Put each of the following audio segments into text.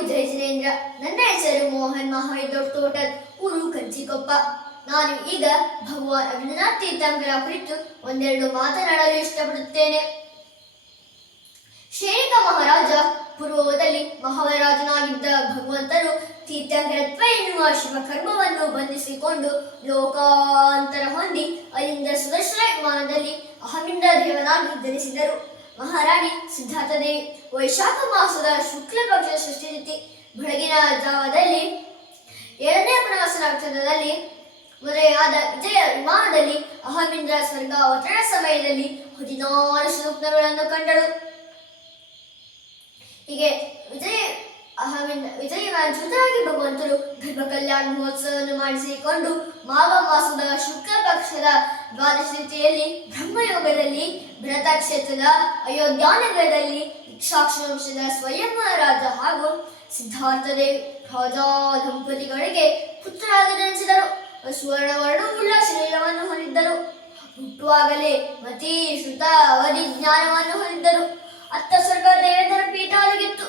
ವಿಜಯ ಜಿನೇಂದ್ರ ನನ್ನ ಹೆಸರು ಮೋಹನ್ ಮಹಾವಿದೊಡ್ ತೋಟಲ್ ಊರು ಕಂಚಿಕೊಪ್ಪ. ನಾನು ಈಗ ಭಗವಾನ್ ರವೀಂದ್ರನಾಥ್ ತೀರ್ಥಂಕರ ಕುರಿತು ಒಂದೆರಡು ಮಾತನಾಡಲು ಇಷ್ಟಪಡುತ್ತೇನೆ. ಶೇಖ ಮಹಾರಾಜ ಪೂರ್ವದಲ್ಲಿ ಮಹಾರಾಜನಾಗಿದ್ದ ಭಗವಂತನು ತೀರ್ಥಂಕರತ್ವ ಎನ್ನುವ ಶಿವಕರ್ಮವನ್ನು ಬಂಧಿಸಿಕೊಂಡು ಲೋಕಾಂತರ ಹೊಂದಿ ಅಲ್ಲಿಂದ ಸುದರ್ಶನ ವಿಮಾನದಲ್ಲಿ ಅಹಮಿಂದ ದೇವನಾಗಿ ಧರಿಸಿದರು ಮಹಾರಾಣಿ ಸಿದ್ಧಾರ್ಥ ದೇವಿ. ವೈಶಾಖ ಮಾಸದ ಶುಕ್ಲ ಪಕ್ಷದ ಷಷ್ಠಿ ತಿಥಿ ಬೆಳಗಿನ ಜಾವದಲ್ಲಿ ಎರಡನೇ ಪ್ರವಾಸ ನಕ್ಷತ್ರದಲ್ಲಿ ಮದುವೆಯಾದ ವಿಜಯ ವಿಮಾನದಲ್ಲಿ ಅಹಮಿಂದ್ರ ಸ್ವರ್ಗಾವತರಣ ಸಮಯದಲ್ಲಿ ಹದಿನಾರು ಸ್ವಪ್ನಗಳನ್ನು ಕಂಡಳು. ಹೀಗೆ ವಿಜಯ ಅಹಮಿಂದ ವಿಜಯ ಜೊತೆಯಾಗಿ ಭಗವಂತರು ಗರ್ಭ ಕಲ್ಯಾಣ ಮಹೋತ್ಸವವನ್ನು ಮಾಡಿಸಿಕೊಂಡು ಮಾಘ ಮಾಸದ ಶುಕ್ಲ ಪಕ್ಷದ ದ್ವಾದಶ ತಿಥಿಯಲ್ಲಿ ಬ್ರಹ್ಮಯೋಗದಲ್ಲಿ ಭರತ ಕ್ಷೇತ್ರದ ಅಯೋಧ್ಯಾನಗರದಲ್ಲಿ ಇಕ್ಷಾಕ್ಷ ವಂಶದ ಸ್ವಯಂ ರಾಜ ಹಾಗೂ ಸಿದ್ಧಾರ್ಥದೇವ್ ರಾಜ ದಂಪತಿಗಳಿಗೆ ಪುತ್ರರಾಗಿ ಜನಿಸಿದರು. ಸುವರ್ಣವರ್ಣವುಳ್ಳ ಶರೀರವನ್ನು ಹೊಂದಿದ್ದರು. ಹುಟ್ಟುವಾಗಲೇ ಮತಿ ಸುತ ಅವಧಿ ಜ್ಞಾನವನ್ನು ಹೊಂದಿದ್ದರು. ಅತ್ತ ಸ್ವರ್ಗ ದೇವೇಂದ್ರ ಪೀಠ ಅಲಗಿತ್ತು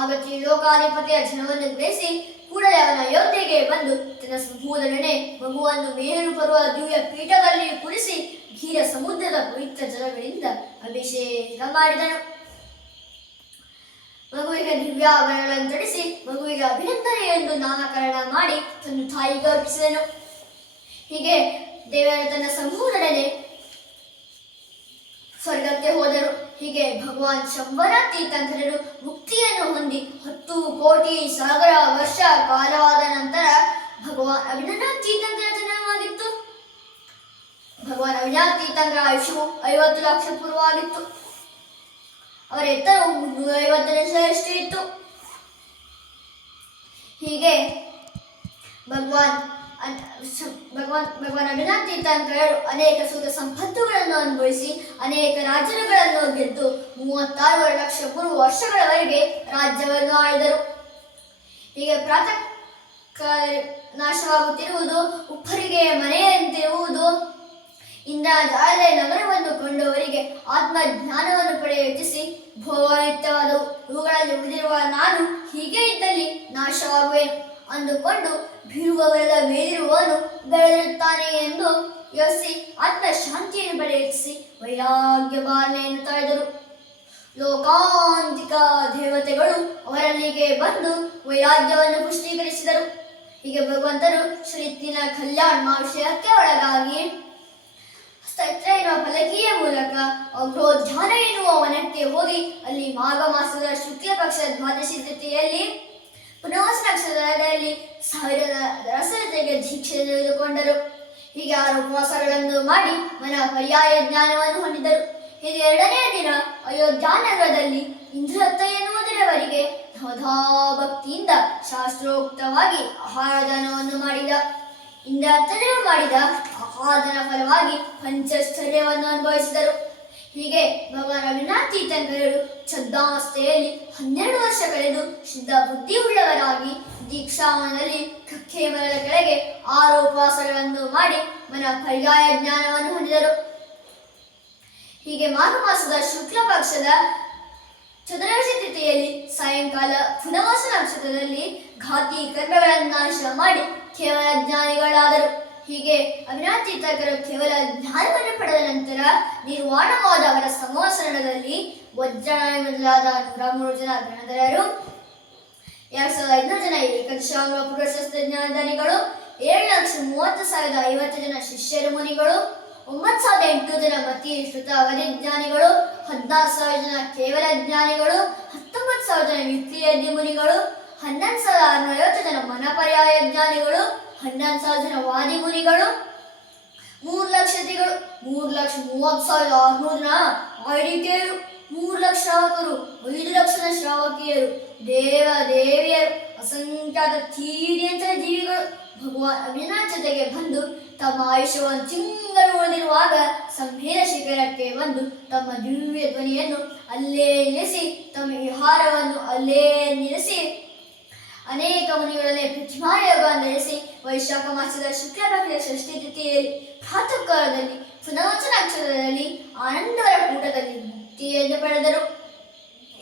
ಆಗ ತ್ರಿಲೋಕಾಧಿಪತಿಯ ಜನವನ್ನು ಗ್ರಹಿಸಿ ಕೂಡಲೇ ಅವನ ಅಯೋಧ್ಯೆಗೆ ಬಂದು ತನ್ನ ಸಂಭೂದನೆ ಮಗುವನ್ನು ಮೇರು ಬರುವ ದಿವ್ಯ ಪೀಠದಲ್ಲಿ ಕುಳಿಸಿ ಧೀರ ಸಮುದ್ರದ ಪವಿತ್ರ ಜಲಗಳಿಂದ ಅಭಿಷೇಕ ಮಾಡಿದನು. ದಿವ್ಯಾಭರಣಗಳನ್ನು ಧರಿಸಿ ಮಗುವಿಗೆ ಅಭಿನಂದನೆ ಎಂದು ನಾಮಕರಣ ಮಾಡಿ ತನ್ನ ತಾಯಿಗೆ ಅರ್ಪಿಸಿದನು ಹೀಗೆ ದೇವರ ತನ್ನ ಸಮೂಹದೊಡನೆ ಸ್ವರ್ಗಕ್ಕೆ ಹೋದರು. ಹೀಗೆ ಭಗವಾನ್ ಶಂಬರ ತೀರ್ಥಂಕರರು ಮುಕ್ತಿಯನ್ನು ಹೊಂದಿ ಹತ್ತು ಕೋಟಿ ಸಾವಿರ ವರ್ಷ ಕಾಲವಾದ ನಂತರ ಭಗವಾನ್ ಅಭಿನಂದನ ತೀರ್ಥಂಕರ ಜನವಾಗಿತ್ತು ಭಗವಾನ್ ಅಭಿನಾಥ್ ತೀರ್ಥಂಕರ ಆಯುಷ್ಯವು ಐವತ್ತು ಲಕ್ಷ ಪೂರ್ವವಾಗಿತ್ತು ಅವರ ಎತ್ತರವು ಮುನ್ನೂರ ಐವತ್ತು ನಿಮಿಷದಷ್ಟು ಇತ್ತು. ಹೀಗೆ ಭಗವಾನ್ ಭಗವಾನ್ ಭಗವಾನ್ ಅಭಿನಾಥ್ ತೀರ್ಥಂಕರರು ಅನೇಕ ಸುಖ ಸಂಪತ್ತುಗಳನ್ನು ಅನುಭವಿಸಿ ಅನೇಕ ರಾಜ್ಯಗಳನ್ನು ಗೆದ್ದು ಮೂವತ್ತಾರು ಲಕ್ಷ ಮೂರು ವರ್ಷಗಳವರೆಗೆ ರಾಜ್ಯವನ್ನು ಆಳಿದರು. ಹೀಗೆ ಪ್ರಾತಃ ನಾಶವಾಗುತ್ತಿರುವುದು ಉಪ್ಪರಿಗೆ ಮನೆಯಂತಿರುವುದು ಜಾಲೆ ನಗರವನ್ನು ಕೊಂಡವರಿಗೆ ಆತ್ಮ ಜ್ಞಾನವನ್ನು ಪ್ರಯೋಜಿಸಿ ಭೋಗಯುಕ್ತವಾದವು. ಇವುಗಳಲ್ಲಿ ಉಳಿದಿರುವ ನಾನು ಹೀಗೆ ಇದ್ದಲ್ಲಿ ನಾಶವಾಗುವೆ ಅಂದುಕೊಂಡು ಬೀರುವವರದ ಮೇಲಿರುವವನು ಬೆಳೆದಿರುತ್ತಾನೆ ಎಂದು ಯೋಚಿಸಿ ಆತ್ಮ ಶಾಂತಿಯನ್ನು ಯೋಚಿಸಿ ವೈರಾಗ್ಯ ಭಾವನೆಯನ್ನು ತಳೆದರು ಲೋಕಾಂತಿಕ ದೇವತೆಗಳು ಅವರಲ್ಲಿಗೆ ಬಂದು ವೈರಾಗ್ಯವನ್ನು ಪುಷ್ಟೀಕರಿಸಿದರು. ಹೀಗೆ ಭಗವಂತರು ಶ್ರೀತಿನ ಕಲ್ಯಾಣ ಮಹಾವಿಷಯಕ್ಕೆ ಒಳಗಾಗಿ ಸ್ತತ್ರ ಎನ್ನುವ ಫಲಕಿಯ ಮೂಲಕ ಅಗ್ರೋಧ್ಯಾನ ಎನ್ನುವ ವನಕ್ಕೆ ಹೋಗಿ ಅಲ್ಲಿ ಮಾಘ ಮಾಸದ ಶುಕ್ಲ ಪಕ್ಷದ ದ್ವಾದಶಿ ತಿಥಿಯಲ್ಲಿ ಪುನವಾಸ ನಕ್ಷತ್ರದಲ್ಲಿ ಸಾವಿರದ ರಸತೆಗೆ ದೀಕ್ಷೆ ತೆಗೆದುಕೊಂಡರು. ಹೀಗೆ ಆರು ಉಪವಾಸಗಳನ್ನು ಮಾಡಿ ಮನ ಪರ್ಯಾಯ ಜ್ಞಾನವನ್ನು ಹೊಂದಿದರು. ಹೀಗೆ ಎರಡನೇ ದಿನ ಅಯೋಧ್ಯಾನಗರದಲ್ಲಿ ಇಂದ್ರತ್ತ ಎನ್ನುವುದರವರೆಗೆ ಭಕ್ತಿಯಿಂದ ಶಾಸ್ತ್ರೋಕ್ತವಾಗಿ ಆಹಾರದಾನವನ್ನು ಮಾಡಿದ. ಇಂದ್ರತ್ತನೆಯು ಮಾಡಿದ ಆಹಾರನ ಫಲವಾಗಿ ಪಂಚಸ್ಥರ್ಯವನ್ನು ಅನುಭವಿಸಿದರು. ಹೀಗೆ ಭಗವಾನ್ ರವೀಂದ್ರನಾಥ್ ತೀರ್ಥಂಕರರು ಛದ್ದಾವಸ್ಥೆಯಲ್ಲಿ ಹನ್ನೆರಡು ವರ್ಷ ಕಳೆದು ಶುದ್ಧ ಬುದ್ಧಿಯುಳ್ಳವರಾಗಿ ದೀಕ್ಷಾವನದಲ್ಲಿ ಮರದ ಕೆಳಗೆ ಆರು ಉಪವಾಸಗಳನ್ನು ಮಾಡಿ ಮನ ಪರ್ಯಾಯ ಜ್ಞಾನವನ್ನು ಹೊಂದಿದರು. ಹೀಗೆ ಮಾಘ ಮಾಸದ ಶುಕ್ಲ ಪಕ್ಷದ ಚತುರ್ದಶಿ ತಿಥಿಯಲ್ಲಿ ಸಾಯಂಕಾಲ ಪುನವಾಸ ನಕ್ಷತ್ರದಲ್ಲಿ ಘಾತಿ ಕರ್ಮಗಳನ್ನು ನಾಶ ಮಾಡಿ ಕೇವಲ ಜ್ಞಾನಿಗಳಾದರು ಹೀಗೆ ಅವಿನಾಥ್ ತೀರ್ಥಕರು ಕೇವಲ ಜ್ಞಾನವನ್ನು ಪಡೆದ ನಂತರ ನಿರ್ವಾಣವಾದ ಅವರ ಸಂವತ್ಸರದಲ್ಲಿ ವಜ್ರ ಮೊದಲಾದ ನೂರ ಮೂರು ಜನ ಗಣಧರರು ಎರಡ್ ಸಾವಿರದ ಐನೂರು ಜನ ಏಕದಶಾಂಗ ಪುರುಷಸ್ಥ ಜ್ಞಾನಧಾರಿಗಳು, ಏಳು ಲಕ್ಷ ಮೂವತ್ತು ಸಾವಿರದ ಐವತ್ತು ಜನ ಶಿಷ್ಯರು ಮುನಿಗಳು, ಒಂಬತ್ತು ಸಾವಿರದ ಎಂಟು ಜನ ಮತಿ ಶ್ರುತ ಅವಧಿ ಜ್ಞಾನಿಗಳು ಹದಿನಾರು ಸಾವಿರ ಜನ ಕೇವಲ ಜ್ಞಾನಿಗಳು, ಹತ್ತೊಂಬತ್ತು ಸಾವಿರ ಜನ ಯುಕ್ತಿಯದ್ದಿ ಮುನಿಗಳು, ಹನ್ನೊಂದು ಸಾವಿರದ ಆರುನೂರ ಐವತ್ತು ಜನ ಮನಪರ್ಯಾಯ ಜ್ಞಾನಿಗಳು ಹನ್ನೊಂದು ಸಾವಿರ ಜನ ವಾದಿ ಮುನಿಗಳು ಮೂರು ಲಕ್ಷತಿಗಳು ಮೂರು ಲಕ್ಷ ಮೂವತ್ತು ಸಾವಿರದ ಆರುನೂರು ಜನ ಆಯ್ಡಿಕೆಯರು ಮೂರು ಲಕ್ಷ ಶ್ರಾವಕರು, ಐದು ಲಕ್ಷದ ಶ್ರಾವಕಿಯರು, ದೇವ ದೇವಿಯರು, ಅಸಂಖ್ಯಾತ ತೀರ್ಯಂತ ಜೀವಿಗಳು. ಭಗವಾನ್ ಅವಿನಾಥ್ ಜೊತೆಗೆ ಬಂದು ತಮ್ಮ ಆಯುಷ್ಯವನ್ನು ತಿಂಗಳು ಉಳಿದಿರುವಾಗ ಸಂಭೇದ ಶಿಖರಕ್ಕೆ ಬಂದು ತಮ್ಮ ದಿವ್ಯ ಧ್ವನಿಯನ್ನು ಅಲ್ಲೇ ನಿಲ್ಲಿಸಿ, ತಮ್ಮ ವಿಹಾರವನ್ನು ಅಲ್ಲೇ ನಿಲ್ಲಿಸಿ, ಅನೇಕ ಮುನಿಗಳನ್ನೇ ಪ್ರತಿಮಾಯೋಗ ನಡೆಸಿ ವೈಶಾಖ ಮಾಸದ ಶುಕ್ಲ ಪಕ್ಷದ ಷಷ್ಠಿ ತಿಥಿಯಲ್ಲಿ ಪ್ರಾತಃಕಾಲದಲ್ಲಿ ಪುನವಚನ ಅಕ್ಷರದಲ್ಲಿ ಆನಂದವರ ಕೂಟದಲ್ಲಿ ಮುಕ್ತಿಯನ್ನು ಪಡೆದರು.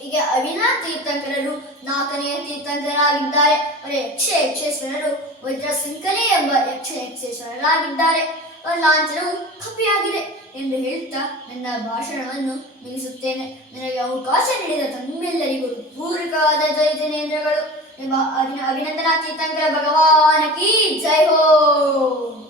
ಹೀಗೆ ಅವಿನಾ ತೀರ್ಥಂಕರರು ನಾಲ್ಕನೆಯ ತೀರ್ಥಂಕರಾಗಿದ್ದಾರೆ ಅವರ ಯಕ್ಷ ಯಕ್ಷೇಶ್ವರರು ವಜ್ರಸಂಕನೇ ಎಂಬ ಯಕ್ಷ ಯಕ್ಷೇಶ್ವರರಾಗಿದ್ದಾರೆ ಅವರ ಲಾಂಛನವು ಕಪಿಯಾಗಿದೆ ಎಂದು ಹೇಳುತ್ತಾ ನನ್ನ ಭಾಷಣವನ್ನು ಮುಗಿಸುತ್ತೇನೆ. ನನಗೆ ಅವಕಾಶ ನೀಡಿದ ತಮ್ಮೆಲ್ಲರಿಗೂ ಪೂರಕವಾದ ಜೈ ಜನೇಂದ್ರಗಳು ಎಂಬ ಅಭಿನ ಅಭಿನಂದನಾ